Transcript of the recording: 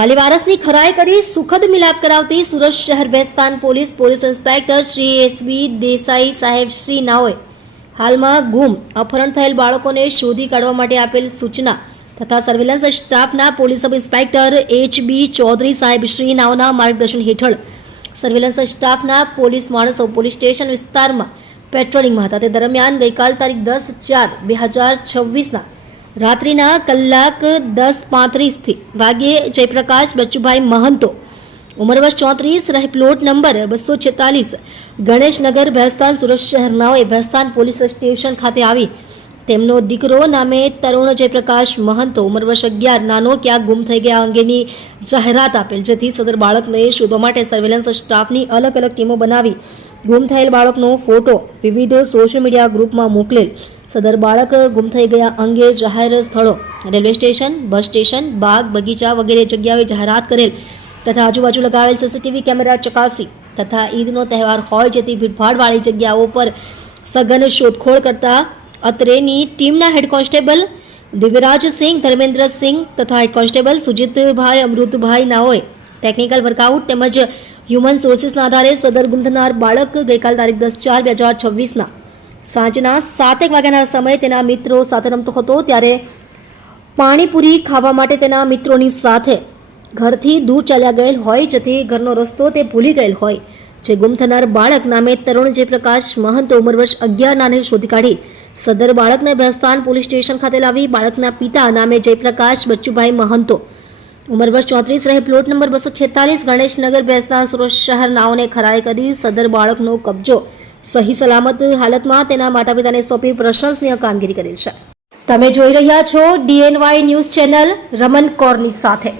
વાલીવારસની ખરાઈ કરી સુખદ મિલાપ કરાવતી સુરત શહેર Bhestan police inspector Shri S B Desai સાહેબ શ્રી નાઓએ હાલમાં ગુમ અપહરણ થયેલ બાળકોને શોધી કાઢવા માટે આપેલ સૂચના તથા સર્વેલન્સ સ્ટાફના police sub inspector H B Chaudhary સાહેબ શ્રી નાઓના માર્ગદર્શન હેઠળ સર્વેલન્સ સ્ટાફના પોલીસ માણસો પોલીસ સ્ટેશન વિસ્તારમાં પેટ્રોલિંગમાં હતા. તે દરમિયાન ગઈકાલ તારીખ 10/4/2026ના રાત્રિના કલાક 10:35 વાગ્યે જયપ્રકાશ બચ્ચુભાઈ મહંતો ઉંમર વર્ષ 34 રહે પ્લોટ નંબર 246 ગણેશનગર ભેસ્તાન સુરત શહેરનાઓએ ભેસ્તાન પોલીસ સ્ટેશન ખાતે આવી તેમનો દીકરો નામે તરુણ જયપ્રકાશ મહંતો ઉંમર વર્ષ 11 નાનો ક્યાંક ગુમ થઈ ગયા અંગેની જાહેરાત આપેલ, જેથી સદર બાળકને શોધવા માટે સર્વેલન્સ સ્ટાફની અલગ અલગ ટીમો બનાવી ગુમ થયેલ બાળકનો ફોટો વિવિધ સોશિયલ મીડિયા ગ્રુપમાં મોકલેલ. સદર બાળક ગુમ થઈ ગયા અંગે જાહેર સ્થળો રેલવે સ્ટેશન, બસ સ્ટેશન, બાગ બગીચા વગેરે જગ્યાએ જાહેરાત કરેલ તથા આજુબાજુ લગાવેલ સીસીટીવી કેમેરા ચકાસી તથા ઈદનો તહેવાર હોય જેથી ભીડભાડવાળી જગ્યાઓ પર સઘન શોધખોળ કરતા અત્રેની ટીમના હેડ કોન્સ્ટેબલ દિવ્યરાજસિંહ, ધર્મેન્દ્રસિંહ તથા head constable સુજીતભાઈ Amrutbhai નાઓએ technical workout તેમજ હ્યુમન સોર્સિસના આધારે સદર ગુમ થનાર બાળક ગઈકાલ તારીખ 10/4/2026ના સાંજના 7 વાગ્યાના સમયે તેના મિત્રો સાથે રમતો હતો ત્યારે પાણીપુરી ખાવા માટે તેના મિત્રોની સાથે ઘરથી દૂર ચાલ્યા ગયેલ હોય, જેથી ઘરનો રસ્તો તે ભૂલી ગયેલ હોય. જે ગુમ થનાર બાળક નામે તરુણ જયપ્રકાશ મહંતો ઉંમર વર્ષ 11 નાને શોધી કાઢી સદર બાળકને ભેસ્તાન પોલીસ સ્ટેશન ખાતે લાવી બાળકના પિતા નામે જયપ્રકાશ બચ્ચુભાઈ મહંતો ઉંમર વર્ષ 34 રહે પ્લોટ નંબર 246 ગણેશનગર ભેસ્તાન સુરત શહેર નાઓને ખરાઈ કરી સદર બાળકનો કબજો સહી સલામત હાલતમાં તેના માતા પિતાને સોંપી પ્રશંસનીય કામગીરી કરેલ છે. તમે જોઈ રહ્યા છો DNY ન્યૂઝ ચેનલ રમન કૌરની સાથે.